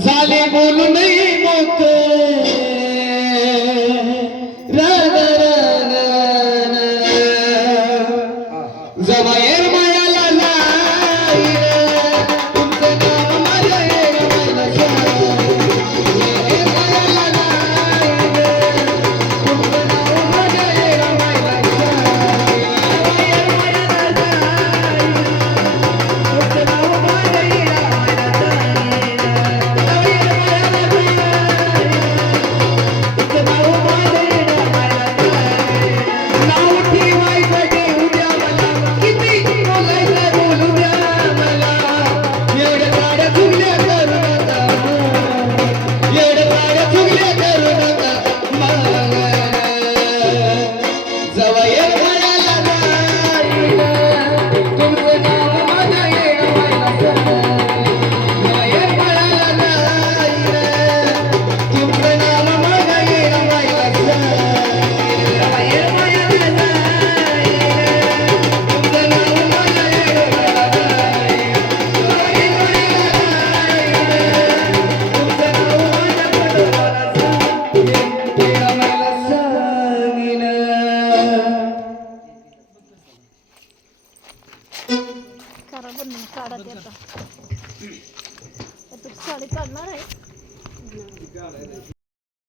झाले बोलून मोकळे जवायर मायाला नाही तुमचं नाव माझ्या येण्याला मायाला नाही तुमचं नाव माझ्या येण्याला जवायर मायाला नाही तुमचं नाव माझ्या येण्याला जवायर मायाला नाही तुमचं नाव माझ्या येण्याला नाव ठेवायचं घेऊ द्या मला किती बोलायचं बोलू द्या मला एवढ्या गाड्या चुगल्या करू नका एवढ्या गाड्या चुगल्या करू नका मला जवायर मायाला नाही तुमचं नाव माझ्या येण्याला जवायर मायाला नाही तुमचं नाव माझ्या येण्याला जवायर मायाला नाही तुमचं नाव माझ्या येण्याला जवायर मायाला नाही तुमचं नाव माझ्या पटवाला ते आम्हाला सांगिन करा पण काढा ते आता साडी काढणार आहे